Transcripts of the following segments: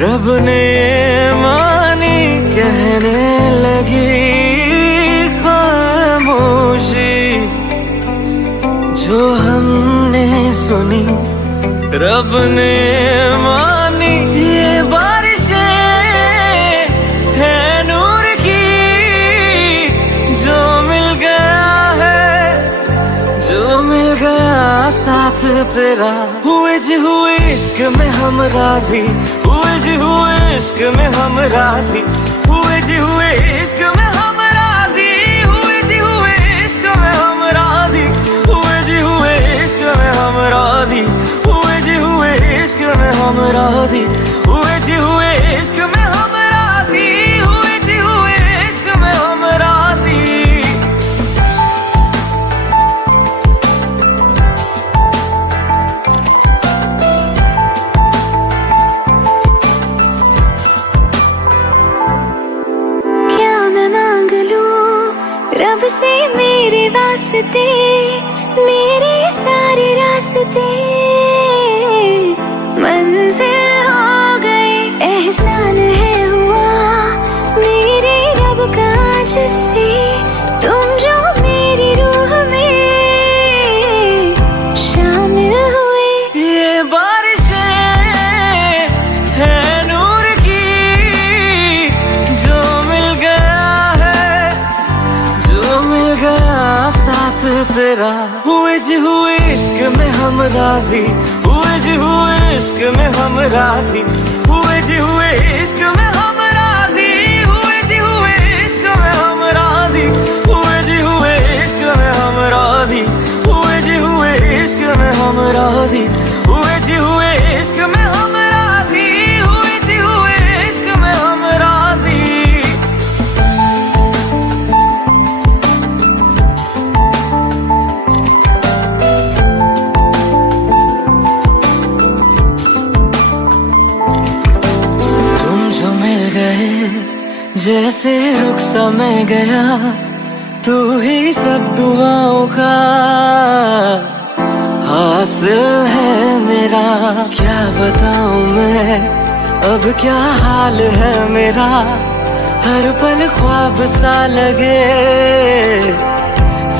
रब ने मानी कहने लगी खामोशी, जो हमने सुनी रब ने मानी। ये बारिशें है नूर की, जो मिल गया है, जो मिल गया साथ तेरा। हुए जी हुए इश्क में हम राजी, हुए जी हुए इश्क में हम राजी, हुए जी हुए इश्क में हम राजी, हुए जी हुए इश्क में हम राजी, हुए जी हुए इश्क में हम राजी, हुए जी हुए इश्क में हम राजी, हुए जी हुए इश्क में हम राजी, हुए जी हुए इश्क में हम राजी। रब से मेरे वास्ते, मेरे सारे रास्ते मंजिल हो गए। एहसान है हुआ मेरे रब का जिससे, तुम जो मेरी रूह में शामिल हुए। ये बारिशें है नूर की, जो मिल गया है, जो मिल गया साथ तेरा। हुए जी हुए इश्क में हम राजी, हुए जी हुए इश्क में हम राजी, हुए जी हुए इश्क में हम राजी, हुए जी हुए इश्क में हम राजी, हुए जी हुए इश्क में हम राजी, हुए जी हुए इश्क में हम राजी, हुए जी हुए इश्क में हम राजी, हुए जी हुए इश्क में हम राजी। जैसे रुख समय गया, तू ही सब दुआओं का हासिल है मेरा। क्या बताऊं मैं अब क्या हाल है मेरा, हर पल ख्वाब सा लगे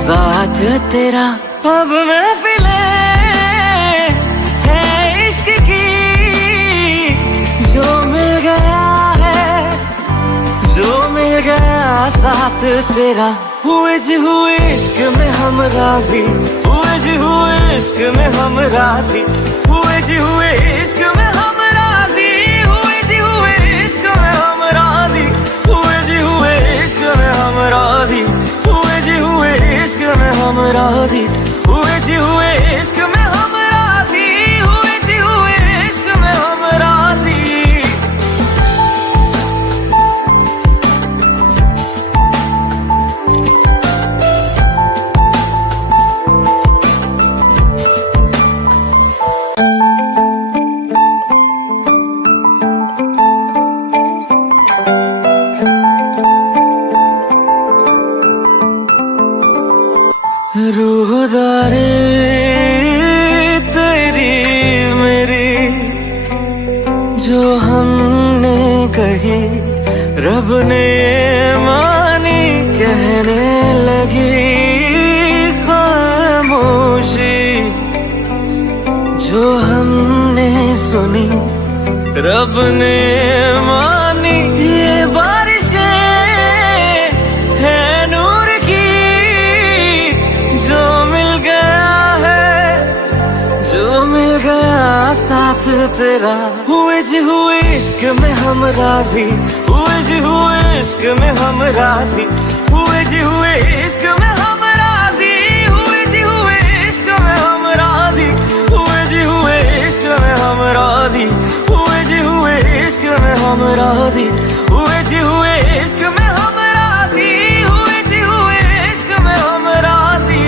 साथ तेरा। अब महफिलें है इश्क की, जो मिल गया है, जो मिल गया साथ तेरा। हुए जी हुए इश्क में हम राजी, हुए जी हुए इश्क में हम राजी, हुए जी हुए इश्क में हम राजी, हुए जी हुए इश्क में हम राजी, हुए जी हुए इश्क में हम राजी, हुए जी हुए इश्क में हम राजी, हुए जी हुए इश्क में हम राजी, हुए जी हुए इश्क में हम राजी। रूहदारी तेरी मेरी, जो हमने कही रब ने मानी कहने लगी खामोशी, जो हमने सुनी रब ने मानी। ये बारिशें है नूर की, जो मिल गया है, जो मिल गया साथ तेरा। हुए जी हुए इश्क में हम राजी, हुए जी हुए इश्क में हम राजी, हुए जी हुए इश्क में हम राजी, हुए जी हुए इश्क में हम राजी, हुए जी हुए इश्क में हम राजी, हुए जी हुए इश्क में हम राजी, हुए जी हुए इश्क में हम राजी, हुए जी हुए इश्क में हम राजी।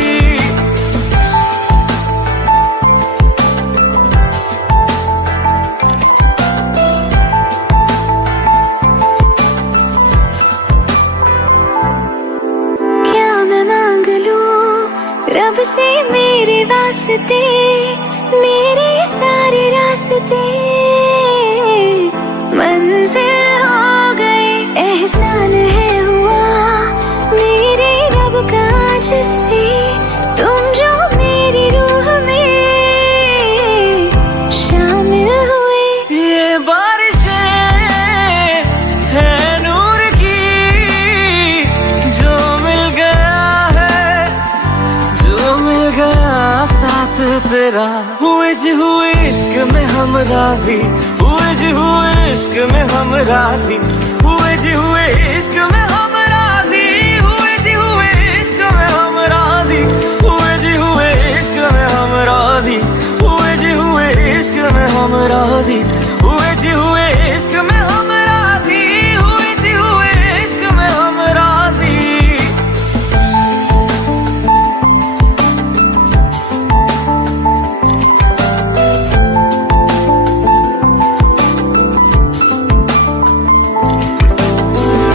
रब से मेरे वास्ते, मेरे सारे रास्ते तेरा। हुए जी हुए इश्क में हम राजी, हुए जी हुए इश्क में हम राजी, हुए जी हुए इश्क में हम राजी, हुए जी हुए इश्क में हम राजी, हुए जी हुए इश्क में हम राजी, हुए जी हुए इश्क में हम राजी, हुए जी हुए इश्क में हम राजी, हुए जी हुए इश्क में हम राजी।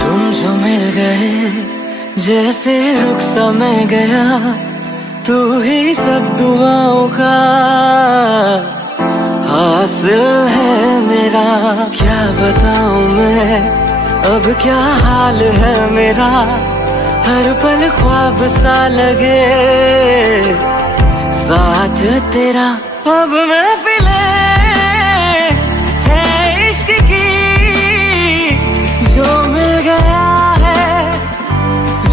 तुम जो मिल गए जैसे रुख सा मैं गया, तू ही सब दुआओं का हासिल है मेरा। क्या बताऊं मैं अब क्या हाल है मेरा, हर पल ख्वाब सा लगे साथ तेरा। अब महफिले है इश्क की, जो मिल गया है,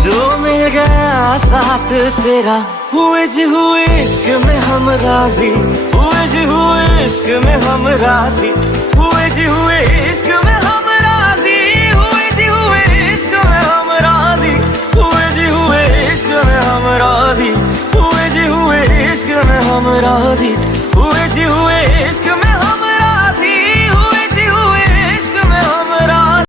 जो मिल गया साथ तेरा। हुए जी हुए इश्क में हम राजी, हुए जी हुए इश्क में हम राजी, हुए जी हुए इश्क में हम राजी, हुए जी हुए इश्क में हम राजी, हुए जी हुए इश्क में हम राजी, हुए जी हुए इश्क में हम राजी, हुए जी हुए